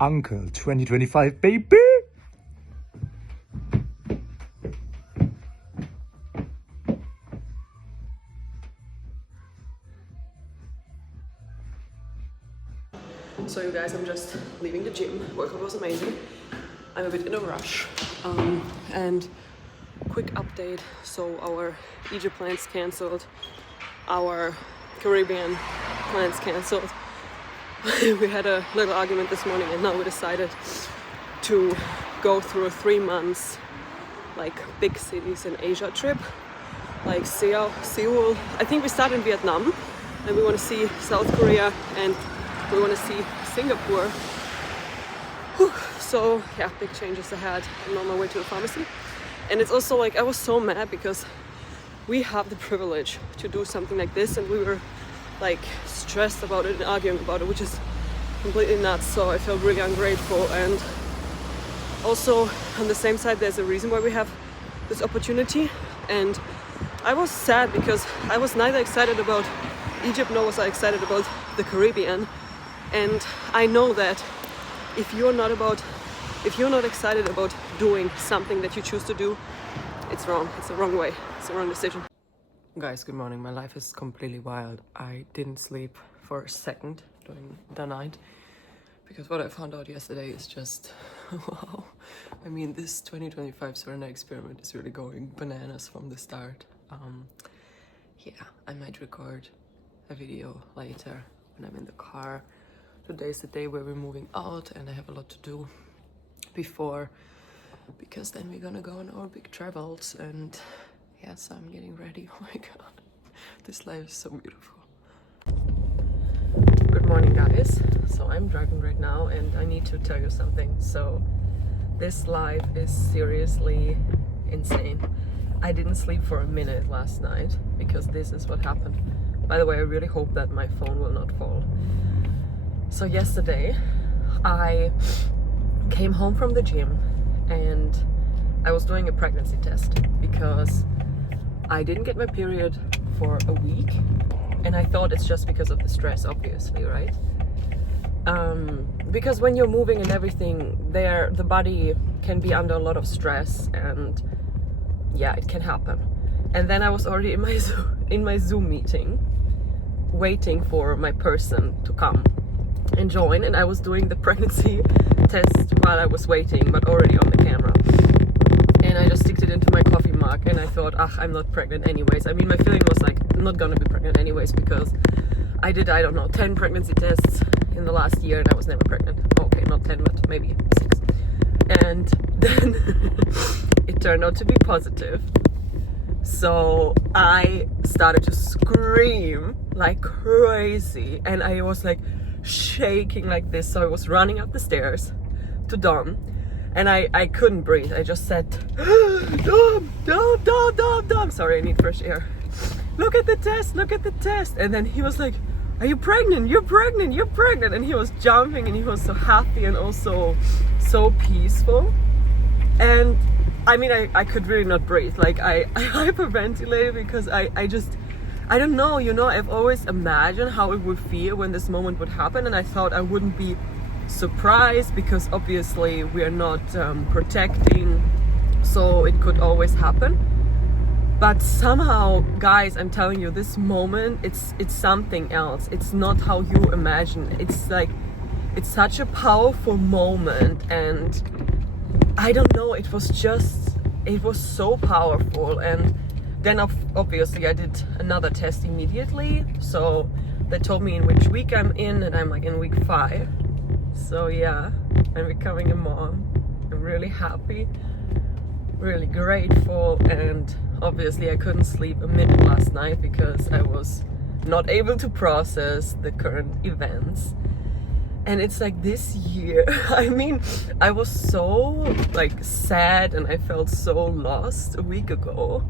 Uncle 2025, baby! So you guys, I'm just leaving the gym. Workout was amazing. I'm a bit in a rush. And quick update. So our Egypt plans cancelled. Our Caribbean plans cancelled. We had a little argument this morning and now we decided to go through a 3 months like big cities in Asia trip. Like Seoul. I think we start in Vietnam and we want to see South Korea and we want to see Singapore. Whew. So yeah, big changes ahead. I'm on my way to the pharmacy. And it's also like I was so mad because we have the privilege to do something like this and we were like stressed about it and arguing about it, which is completely nuts. So I felt really ungrateful. And also on the same side, there's a reason why we have this opportunity. And I was sad because I was neither excited about Egypt nor was I excited about the Caribbean. And I know that if you're not excited about doing something that you choose to do, it's wrong. It's the wrong way. It's the wrong decision. Guys, good morning. My life is completely wild. I didn't sleep for a second during the night because what I found out yesterday is just wow. I mean, this 2025 Surrender experiment is really going bananas from the start. Yeah, I might record a video later when I'm in the car. Today is the day where we're moving out and I have a lot to do before because then we're gonna go on our big travels and yes, I'm getting ready. Oh my god, this life is so beautiful. Good morning guys. So I'm driving right now and I need to tell you something. So this life is seriously insane. I didn't sleep for a minute last night because this is what happened. By the way, I really hope that my phone will not fall. So yesterday I came home from the gym and I was doing a pregnancy test because I didn't get my period for a week and I thought it's just because of the stress, obviously, right? Because when you're moving and everything there, the body can be under a lot of stress and yeah, it can happen. And then I was already in my Zoom meeting waiting for my person to come and join, and I was doing the pregnancy test while I was waiting, but already on the camera. And I just sticked it into my coffee mug and I thought, I'm not pregnant anyways. I mean, my feeling was like, I'm not gonna be pregnant anyways because I did, I don't know, 10 pregnancy tests in the last year and I was never pregnant. Okay, not 10, but maybe 6. And then it turned out to be positive. So I started to scream like crazy and I was like shaking like this. So I was running up the stairs to Dom and I couldn't breathe. I just said, Dom. Sorry, I need fresh air. Look at the test. And then he was like, are you pregnant? You're pregnant. And he was jumping and he was so happy and also so peaceful. And I mean, I could really not breathe. Like I hyperventilated because I don't know, I've always imagined how it would feel when this moment would happen. And I thought I wouldn't be surprised because obviously we are not protecting. So it could always happen. But somehow, guys, I'm telling you, this moment, it's something else. It's not how you imagine. It's like, it's such a powerful moment. And I don't know, it was so powerful. And then obviously I did another test immediately. So they told me in which week I'm in and I'm like in week 5. So yeah, I'm becoming a mom. I'm really happy, really grateful. And obviously I couldn't sleep a minute last night because I was not able to process the current events. And it's like this year, I mean, I was so like sad and I felt so lost a week ago.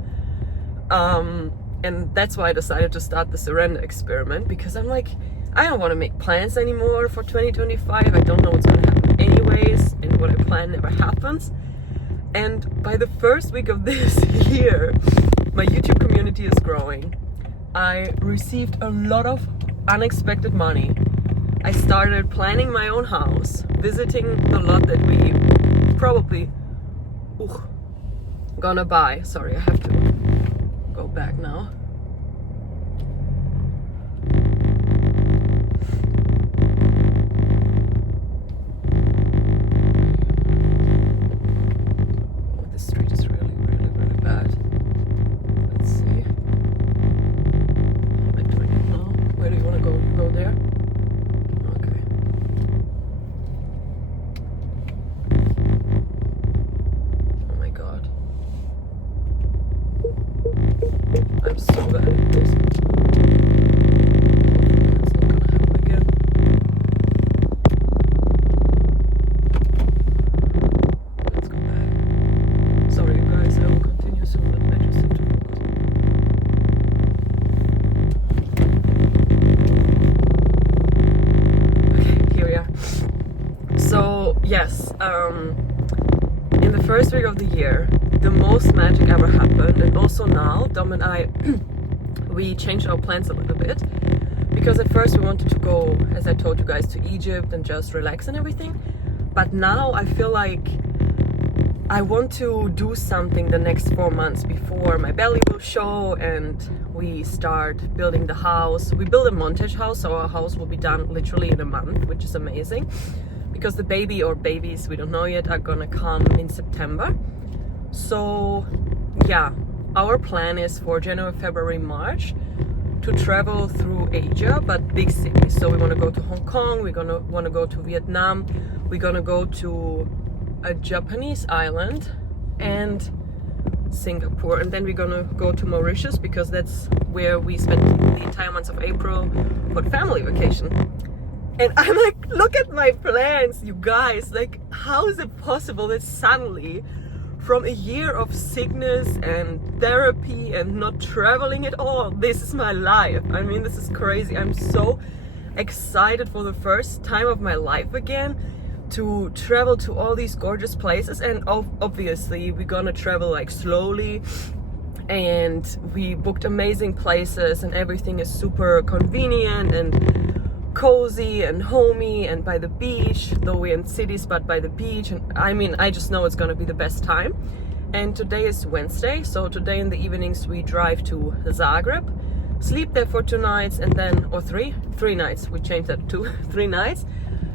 And that's why I decided to start the Surrender experiment because I'm like, I don't want to make plans anymore for 2025. I don't know what's going to happen anyways. And what I plan never happens. And by the first week of this year, my YouTube community is growing. I received a lot of unexpected money I started planning my own house, visiting the lot that we probably gonna buy. Sorry, I have to go back now. Oh, this street is really, really, really bad. Let's see. How am I doing it now? Where do you want to go? You go there? Okay. Oh my god. I'm so bad at this. It's not gonna happen again. Let's go back. Sorry, you guys, I will continue soon, but I just have to focus. Okay, here we are. So, yes, in the first week of the year, the most magic ever happened, and also now, Dom and I, we changed our plans a little bit, because at first we wanted to go, as I told you guys, to Egypt and just relax and everything, but now I feel like I want to do something the next 4 months before my belly will show and we start building the house. We build a montage house, so our house will be done literally in a month, which is amazing, because the baby or babies, we don't know yet, are gonna come in September. So yeah, our plan is for January, February, March to travel through Asia, but big cities. So we want to go to Hong Kong, we're gonna want to go to Vietnam, we're gonna go to a Japanese island and Singapore, and then we're gonna go to Mauritius because that's where we spent the entire month of April for the family vacation. And I'm like, look at my plans, you guys, like how is it possible that suddenly from a year of sickness and therapy and not traveling at all, this is my life? I mean, this is crazy. I'm so excited for the first time of my life again to travel to all these gorgeous places. And obviously we're gonna travel like slowly, and we booked amazing places and everything is super convenient and cozy and homey and by the beach, though we're in cities, but by the beach. And I mean, I just know it's gonna be the best time. And today is Wednesday, so today in the evenings we drive to Zagreb, sleep there for 2 nights, and then, or three nights, we changed that to 3 nights,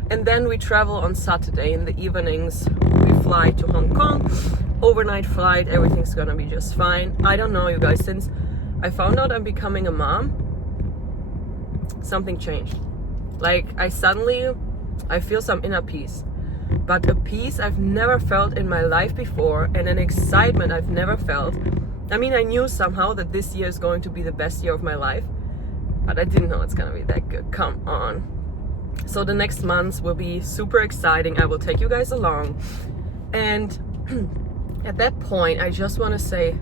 and then we travel on Saturday in the evenings. We fly to Hong Kong, overnight flight, everything's gonna be just fine. I don't know, you guys, since I found out I'm becoming a mom, something changed. Like I feel some inner peace, but a peace I've never felt in my life before, and an excitement I've never felt. I mean, I knew somehow that this year is going to be the best year of my life, but I didn't know it's gonna be that good. Come on. So the next months will be super exciting. I will take you guys along, and at that point I just want to say,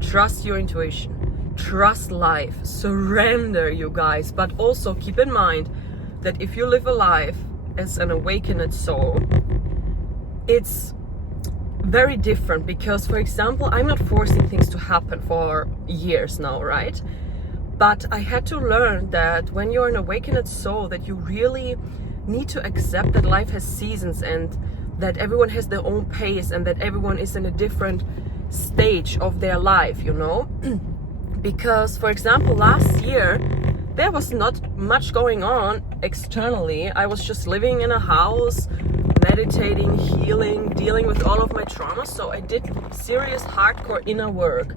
trust your intuition, trust life, surrender, you guys. But also keep in mind that if you live a life as an awakened soul, it's very different, because, for example, I'm not forcing things to happen for years now, right? But I had to learn that when you're an awakened soul, that you really need to accept that life has seasons and that everyone has their own pace and that everyone is in a different stage of their life, you know? Because, for example, last year, there was not much going on externally. I was just living in a house, meditating, healing, dealing with all of my traumas. So I did serious, hardcore inner work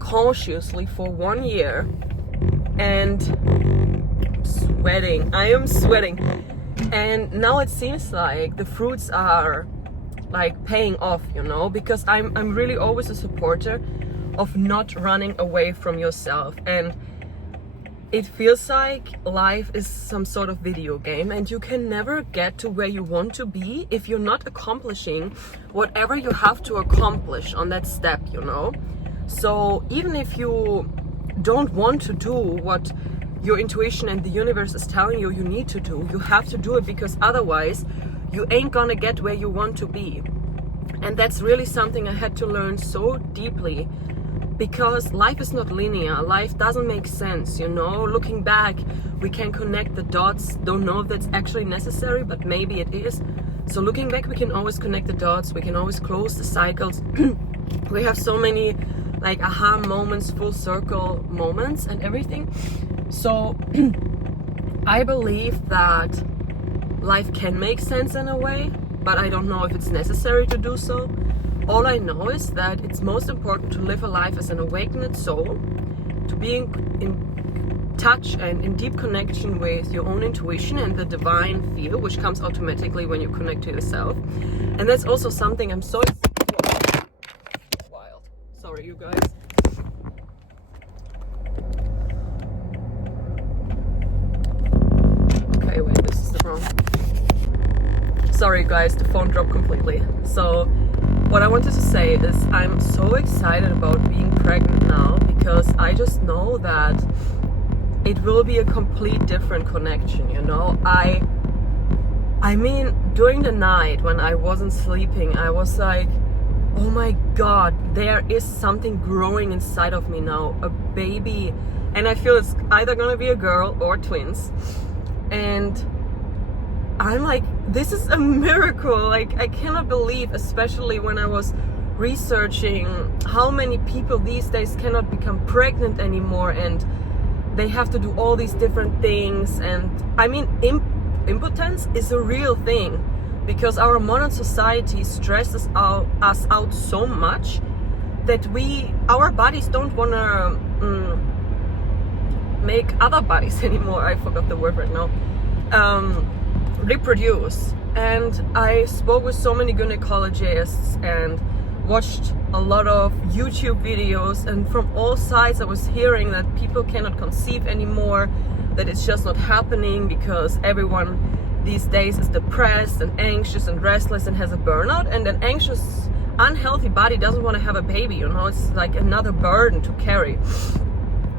consciously for 1 year, and sweating. I am sweating. And now it seems like the fruits are like paying off, you know, because I'm really always a supporter of not running away from yourself. And it feels like life is some sort of video game, and you can never get to where you want to be if you're not accomplishing whatever you have to accomplish on that step, you know. So even if you don't want to do what your intuition and the universe is telling you you need to do, you have to do it, because otherwise you ain't gonna get where you want to be. And that's really something I had to learn so deeply because life is not linear. Life doesn't make sense, you know. Looking back, we can connect the dots. Don't know if that's actually necessary, but maybe it is. So looking back, we can always connect the dots. We can always close the cycles. We have so many like aha moments, full circle moments and everything. So I believe that life can make sense in a way, but I don't know if it's necessary to do so. All I know is that it's most important to live a life as an awakened soul, to be in touch and in deep connection with your own intuition and the divine feel, which comes automatically when you connect to yourself. And that's also something I'm so wild. Sorry, you guys. Okay, wait, this is the wrong. Sorry guys, the phone dropped completely. So what I wanted to say is I'm so excited about being pregnant now, because I just know that it will be a complete different connection, you know. I mean, during the night when I wasn't sleeping, I was like, oh my god, there is something growing inside of me now, a baby, and I feel it's either gonna be a girl or twins. And I'm like, this is a miracle. Like, I cannot believe, especially when I was researching how many people these days cannot become pregnant anymore, and they have to do all these different things. And I mean, impotence is a real thing, because our modern society stresses us out so much that our bodies don't want to make other bodies anymore. I forgot the word right now. Reproduce. And I spoke with so many gynecologists and watched a lot of YouTube videos, and from all sides I was hearing that people cannot conceive anymore, that it's just not happening because everyone these days is depressed and anxious and restless and has a burnout, and an anxious, unhealthy body doesn't want to have a baby, you know. It's like another burden to carry.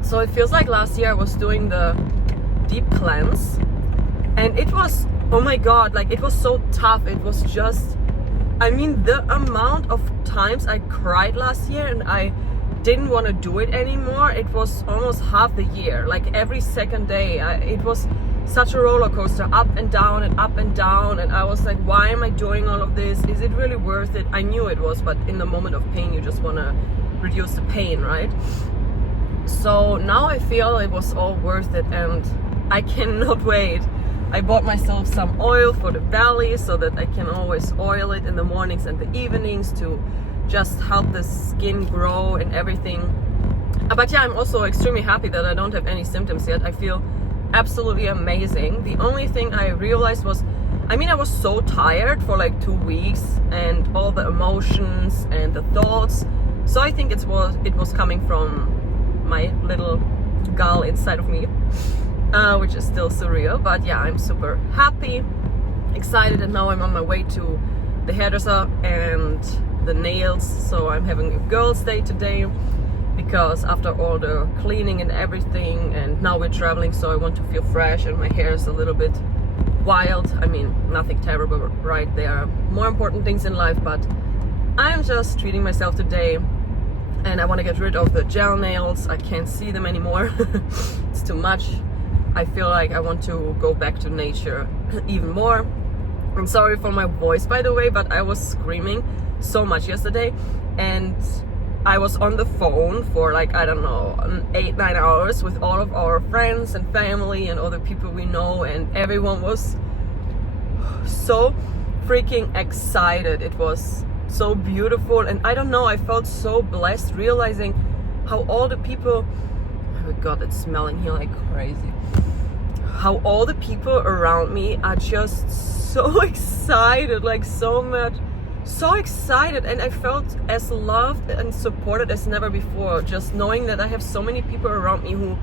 So it feels like last year I was doing the deep cleanse, and it was, oh my god, like it was so tough. It was just, I mean, the amount of times I cried last year and I didn't want to do it anymore, it was almost half the year. Like every second day, it was such a roller coaster, up and down and up and down. And I was like, why am I doing all of this? Is it really worth it? I knew it was, but in the moment of pain, you just want to reduce the pain, right? So now I feel it was all worth it, and I cannot wait. I bought myself some oil for the belly so that I can always oil it in the mornings and the evenings to just help the skin grow and everything. But yeah, I'm also extremely happy that I don't have any symptoms yet. I feel absolutely amazing. The only thing I realized was, I mean, I was so tired for like 2 weeks, and all the emotions and the thoughts. So I think it was coming from my little girl inside of me. Which is still surreal, but yeah, I'm super happy, excited, and now I'm on my way to the hairdresser and the nails. So I'm having a girls' day today, because after all the cleaning and everything, and now we're traveling, so I want to feel fresh, and my hair is a little bit wild. I mean, nothing terrible, right? There are more important things in life, but I'm just treating myself today. And I want to get rid of the gel nails. I can't see them anymore. It's too much. I feel like I want to go back to nature even more. I'm sorry for my voice, by the way, but I was screaming so much yesterday, and I was on the phone for like, I don't know, 8-9 hours with all of our friends and family and other people we know, and everyone was so freaking excited. It was so beautiful, and I don't know, I felt so blessed realizing how all the people, oh my god, it's smelling here like crazy, how all the people around me are just so excited, like so excited, and I felt as loved and supported as never before, just knowing that I have so many people around me who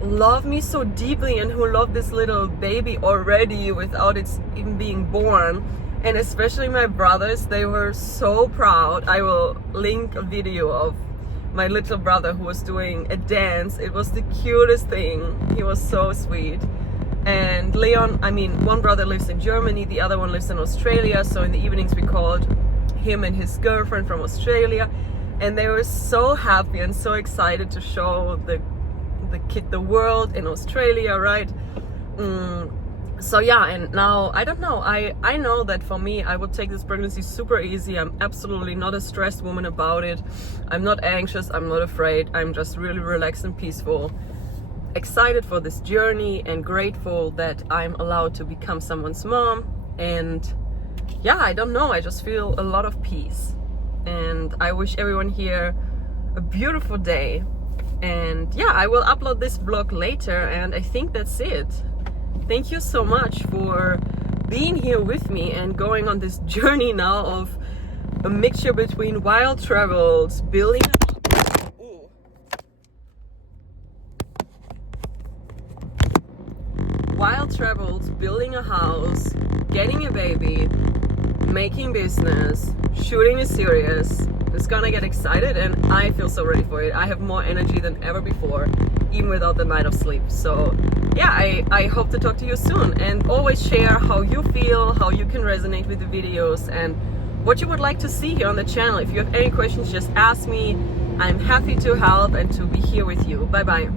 love me so deeply and who love this little baby already without it even being born. And especially my brothers, they were so proud. I will link a video of my little brother who was doing a dance. It was the cutest thing. He was so sweet. And Leon, I mean, one brother lives in Germany, the other one lives in Australia. So in the evenings we called him and his girlfriend from Australia. and they were so happy and so excited to show the kid the world in Australia, right? So yeah, and now I don't know, I know that for me, I would take this pregnancy super easy. I'm absolutely not a stressed woman about it. I'm not anxious, I'm not afraid. I'm just really relaxed and peaceful, excited for this journey, and grateful that I'm allowed to become someone's mom. And yeah, I don't know, I just feel a lot of peace, and I wish everyone here a beautiful day. And yeah, I will upload this vlog later, and I think that's it. Thank you so much for being here with me and going on this journey now of a mixture between wild travels, building a house, getting a baby, making business, shooting a series. It's gonna get excited, and I feel so ready for it. I have more energy than ever before, even without the night of sleep. So yeah, I hope to talk to you soon, and always share how you feel, how you can resonate with the videos, and what you would like to see here on the channel. If you have any questions, just ask me. I'm happy to help and to be here with you. Bye bye.